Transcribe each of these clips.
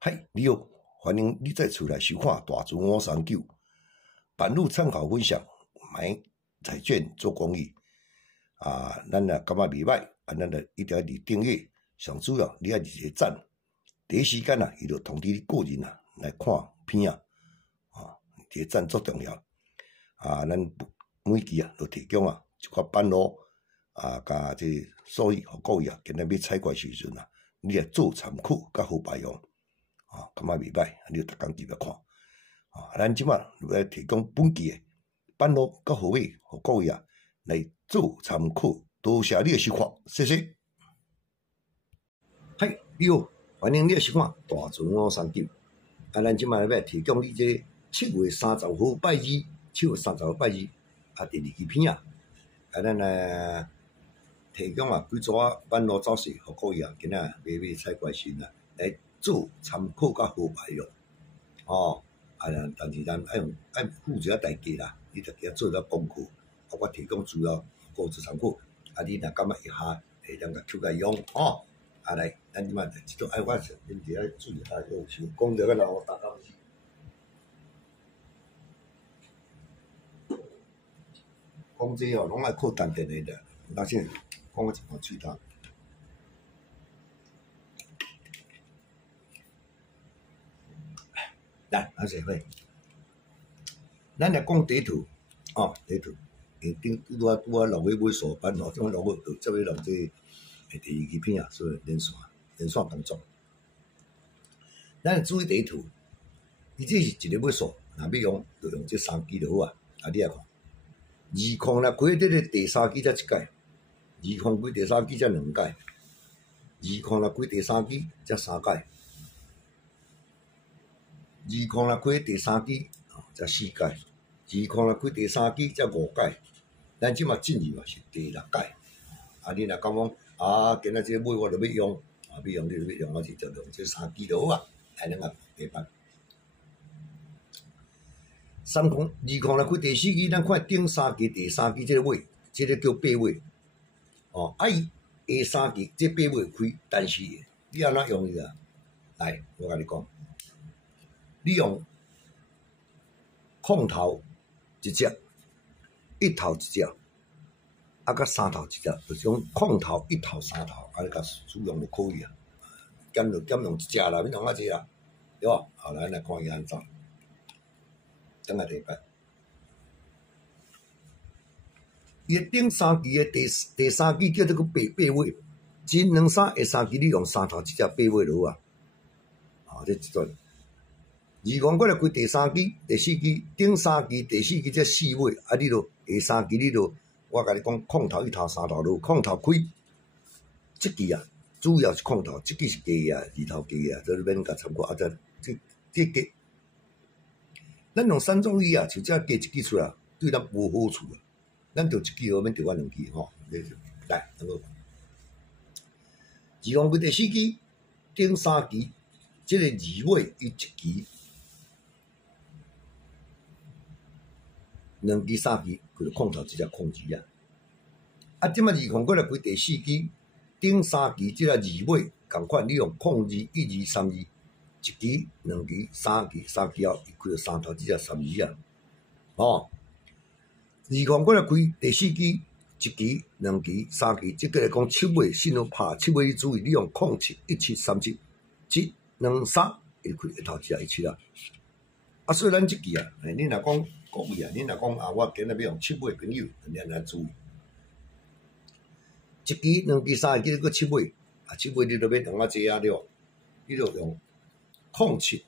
嗨，你好，欢迎你再出来收看大船539版路参考分享，买彩券做公益咱若感觉袂歹咱就一定要订阅，上主要你要一个赞，第一时间伊就通知你个人来看片这个赞足重要咱每期就提供一寡板路甲这所以互各位今日要采购时阵你来做参考甲好排用感觉袂歹，你就逐工记得看咱即马要提供本期的板路甲好码，互各位来做参考。多谢你的收看，谢谢。嗨，你好，欢迎你的收看大船539咱即马要提供你这7月30号拜二，7月30号拜二第2期片咱提供几组板路走势，互各位今仔买采怪时来做参考甲好排用但是咱爱付一下代价啦，你着记做了功课我提供资料互做参考你若感觉会下会当甲抽来用来咱即马即种我恁伫遐注意有时讲着个人我大家讲这拢爱靠淡定的那些讲个一盘喙焦来，势伙，咱来讲地图地图，拄6月尾数班即6月就接要弄这第2期片所以连线工作。咱注意地图，伊这是一个尾数，若要用就用这3支就好你来看，2空若开这个第3支才一届，2空开第3支才2届，2空若开第3支才3届。2空若开第3支才4届，2空若开第3支才5届，咱即马进入是第6届你若讲今仔这尾我就要用你就要用我是就用这3支就好咱白办。2空若开第4支，咱看顶3支第3支这个尾，这个叫八尾伊下3支这八尾开，但是你安怎用伊来，我甲你讲。你用空头一只，一头一只，甲3头一只，就是讲空头、1头、3头，尼甲使用就可以减用一只啦，免用济啦，对吧？好，咱来看伊安怎。等下第8，伊顶3支的第3支叫做八尾，前2、3下3支你用3头一只八尾就好这一段。2空过来开第3支、第4支，顶3支、第4支这4尾你就下3支你就我甲你讲空头、1头、3头就空头开，这支主要是空头，这支是假2头假这免甲参考这假。咱用3种语像这假一支出来，对咱无好处咱着一支免着我2支来，2空开第4支，顶3支，这个2尾伊1支。2支、3支，就是空头一只空支即摆2空过来开第4支，顶3支即个2尾共款，你用空支1支、3支，1支、2支、3支后，伊开到3头即只3支2空过来开第4支，1支、2支、3支，即个来讲7尾信号拍7尾，你注意，你用07、17、37、7、2、3，伊开1头一只17所以咱即支你若讲各位你若讲我今日要用7尾朋友，你安注意1支、2支、3支，叫7尾7尾你就要用济了，你就用07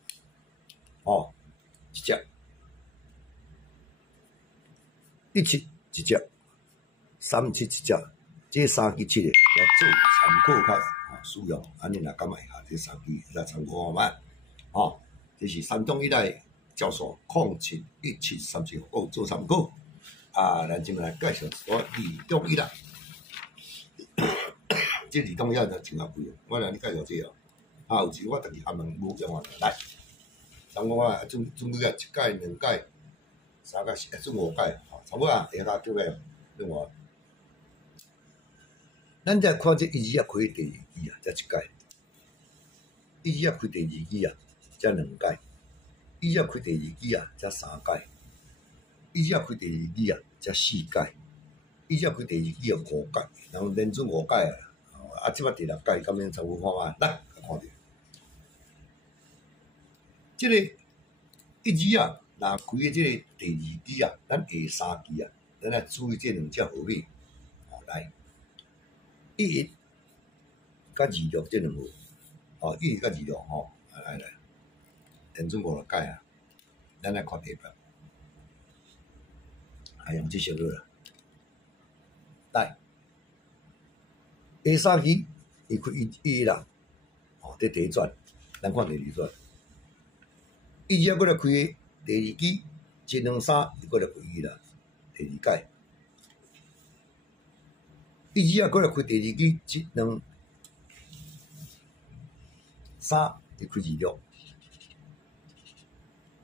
一只17一只37一只，这3支7个来做参考较使用你若感觉这3支来参考这是3种以内教授07、17、37互做参考咱即摆来介绍一个2种以内这2种以内就真贵我来你介绍这有时我家己还问无用来当我准备1届、2届、3届、4、5届差不多下下叫个另外咱再看这1支开第2支这1届伊只开第二支啊，才2届；伊只开第二支啊，才3届；伊只开第二支啊，才4届；伊只开第二支啊5届，人连续5届啊！啊，即摆第6届，敢免参考看觅？来，看着，即个一支啊，若开的即个第二支啊，咱下3支啊，咱来注意这2只号码。来，11甲26这2号，11甲26吼，来，连续5、6届啊，咱来看第8，用这色落啦。来，下3支伊开11啦，这第一转，咱看第2转，伊只过来开第2支，123伊过来开伊啦，第2届。伊只过来开第2支123，伊开26。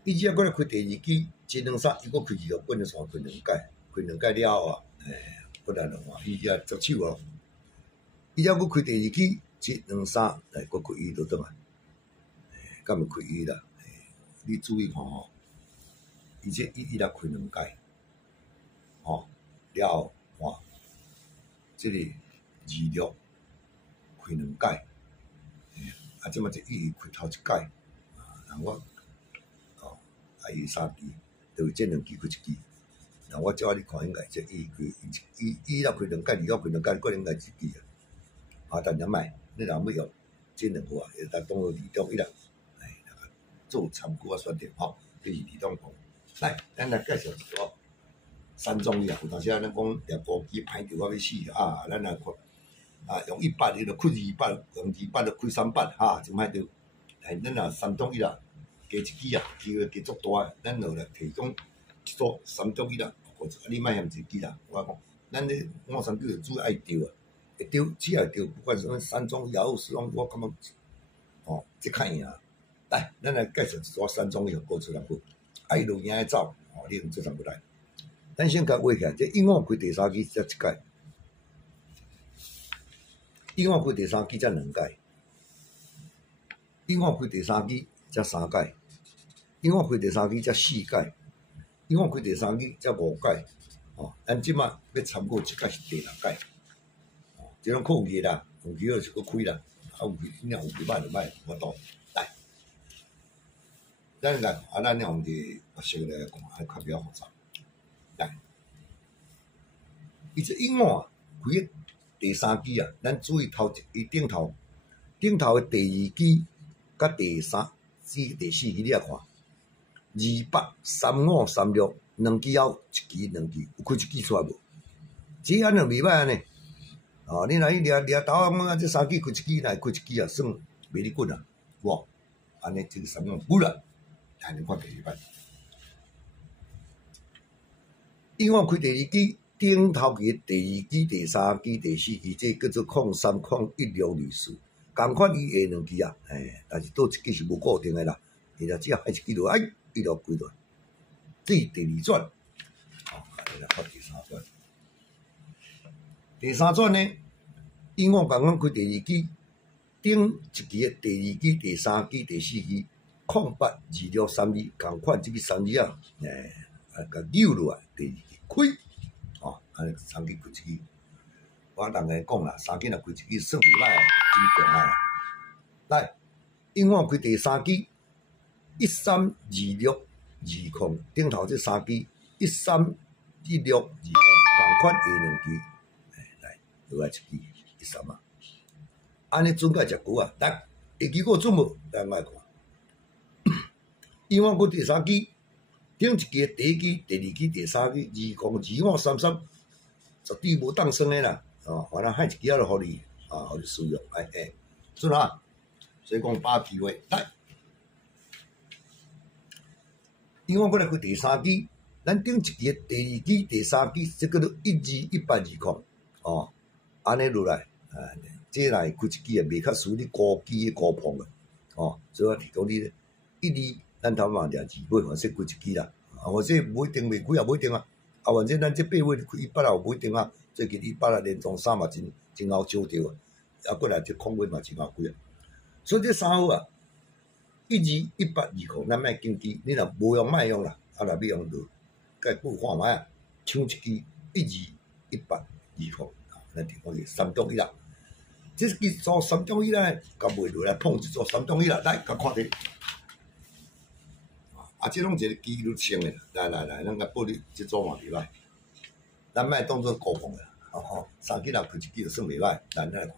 伊只过来开第2支123，伊搁开26，滚了3开2届，开2届了后啊，不然的话，伊只接手咯。伊只搁开第2支123，来搁开伊倒转来，敢会开伊啦？你注意看吼，伊这伊来开2届，吼了后看。即个26开2届，啊，即马这伊开头1届，人我下3支，就这2支开1支，人我照你看应该这伊开伊若开2届，26开2届，可能应该1支啊，但也卖，你若要用这2号啊，会当当做二中1啦，做参考啊选择吼，这是二中讲。来，咱来介绍一个。3种伊啊，有当时啊，咱讲掠孤机歹着我要死啊！咱来看啊，用100伊就开200，用200就开300哈，就歹着。咱若3种伊啦，加1支啊，机会加足大诶。咱就来提供一组3种伊啦，你莫嫌1支啦。我讲，咱咧539就主要爱钓啊，会钓只要钓，不管什么3种也好4种，我感觉即较赢。来，咱来介绍一组3种伊互过出来过，爱落赢诶走，你用这3个来。咱先甲画起来，这永远开第3支才1届，永远开第3支才2届，永远开第3支才3届，永远开第3支才4届，永远开第3支才5届。咱即马要参考即届是第6届，这种靠运气啦，运气好就搁开啦，运气有运气歹就歹，我倒来。咱来咱用伫白色来讲，还较比较复杂。来，伊这永远开第3支啊，咱注意伊顶头的第2支甲第3支、第4支，你来看，200、35、36， 2支后1支、2支，有开1支出来无？这安尼袂歹安尼。你若去掠头啊，这3支开1支，来开1支啊，算袂哩滚啊，有安尼这个3种不啦，安尼看第2摆。永远开第2支，顶头嘅第2支、第3支、第4支，这叫做03、01律师，共款伊下2支啊，但是倒1支是无固定的啦，伊若只要开1支落来，伊就开落。这是第2转，来看第3转。第3转呢，永远共款开第2支，顶1支嘅第2支、第3支、第4支，08、26、32，共款这个3支啊，甲扭落来第2支开，安尼3支开1支。我人个讲啦，3支若开1支算袂歹，真强啊！来，永远开第3支，13、26、20，顶头这3支13、16、20，共款下2支，来落来1支13啊，安尼准甲食久啊！来，会记我准无？咱来看，永远开第3支。顶1支第1支、第2支、第3支，20、25、33，绝对无当算的啦。反正害1支就互你，互你使用，准啊。所以讲把握机会，来，永远过来开第3支，咱顶1支、第2支、第3支，这叫做12120，安尼落来，这若开1支也袂较输你高机的高碰的，所以我提供你1、2。咱头嘛掠2尾，反正开1支啦，反正无一定袂开也无一定啊。反正咱这8尾开100也无一定啊。最近100连中3嘛真好招着啊，过来这空尾嘛真好开啊。所以这三号啊，12182，咱莫紧记，你若无用莫用啦，啊若要用就该补看卖啊，抢一支12182，咱提供个3中1啦。这支做3中1咧，甲卖落来碰一做3中1啦，来甲看题。啊，这拢一个纪律性诶，来，咱甲报你这组嘛袂歹，咱莫当做高峰啦，3支6开一支就算袂歹，咱来看。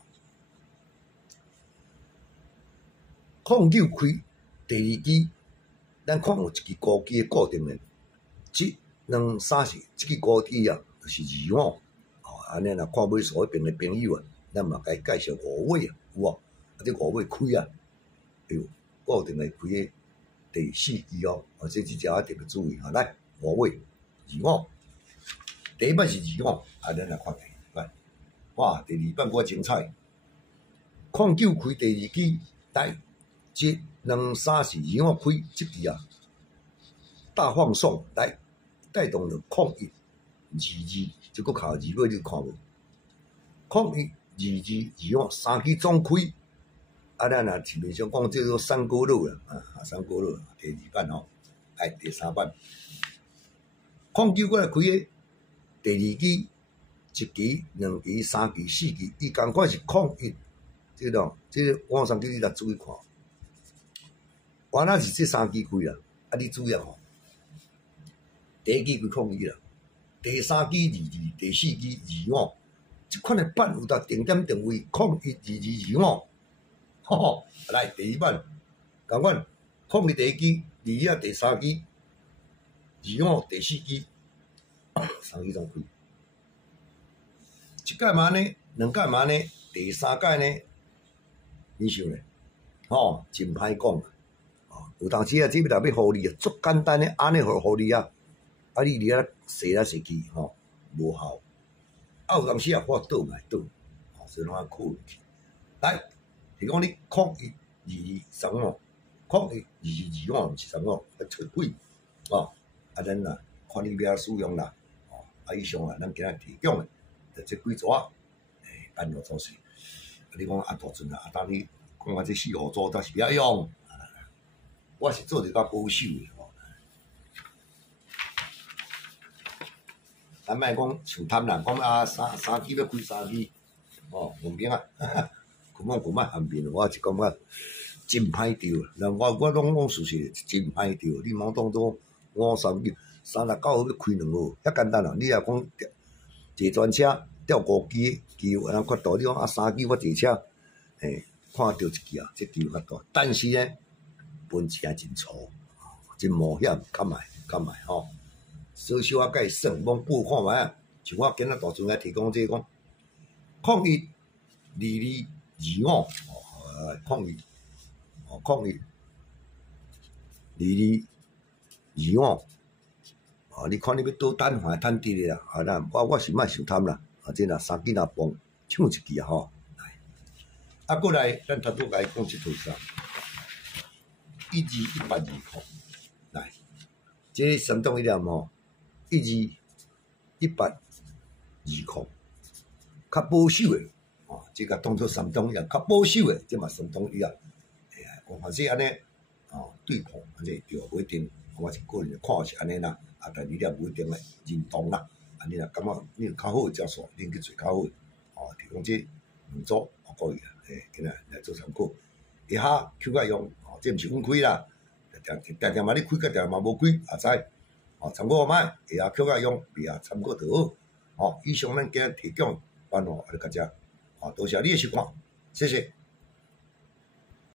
09开第2支，咱看有一支高支诶固定诶，即2、3、4，即支高支啊，就是25。安尼若看买所迄边诶朋友啊，咱嘛甲伊介绍5尾啊，有无？啊，这5尾开啊，哎呦，固定诶开诶第4支哦，这只啊特别注意哈，来5尾25，第一版是25，啊，咱来看第二版，哇，第二版搁精彩。09开第2支，来。即2、3、4、25开即支啊，大放送来带动了01、22，即个靠2尾你看无？01、22、253支总开，啊，咱若市面上讲叫做三锅肉啦，啊，三锅肉第2版吼，哎，第3版09过来开诶，第2支1支、2支、3支、4支，伊共款是01，即种即网上叫你来注意看。原来是这3支开啦，啊，你注意吼，第1支开01啦，第3支22，第4支25，即款诶版有搭定点定位01、22、25，吼，来第2版，共款01第1支，22啊第3支，25第4支，3支总开，一届嘛呢，2届嘛呢，第3届呢，你想咧，吼，真歹讲。有当时啊，这要互你啊，足简单诶，安尼互你啊，啊你伫遐踅来踅去吼，无效。啊有当时啊，我倒来倒，所以拢啊靠入去。来，是讲你01、22、35， 01、22、25是35，出轨哦。啊，咱啊看你要使用啦，哦，啊以上啊，咱今日提供诶，就这几组啊，办落做事。啊，你讲啊大阵啊，啊当你讲啊这4号组，但是不要用。我是做一较保守诶吼，咱莫讲像贪婪，讲啊三支要开3支，哦，门面啊，根本含面，我是感觉真歹钓。我拢讲事实，真歹钓。你莫当作539、369号要开2号，遐简单啊！你若讲坐专车钓5支，机有安怎闊度？你讲啊3支我坐车，看到一支啊，这机有較大，但是呢。本钱真粗，真冒险，敢卖吼！小小啊，甲伊算，罔报看卖啊！像我今仔大阵来提供这讲，01、22、25，01、22、25，你看你要倒等还趁低咧啦？啊，我是莫想贪啦，啊，这若3支若崩，抢一支啊吼！啊，过来，咱头拄甲伊讲一套啥？12182块，来，这3中1粒吼，12182块，较保守诶，哦，这个当做3中1粒，较保守诶，这嘛3中1粒，反正安尼，哦，对碰，反正对不一定，我是个人看法是安尼啦，啊，但你了不一定诶认同啦，啊，你若感觉你有较好诶招数，恁去做较好诶，哦，提供这2组，我可以啊，今仔来做参考，一下 Q 甲用。这毋是阮开啦，定嘛你开，定嘛无开，也知。哦，参考卖，下口甲用，别啊参考就好。哦，以上咱今日提供，办哦，啊，你大家，哦，多谢你的收看，谢谢。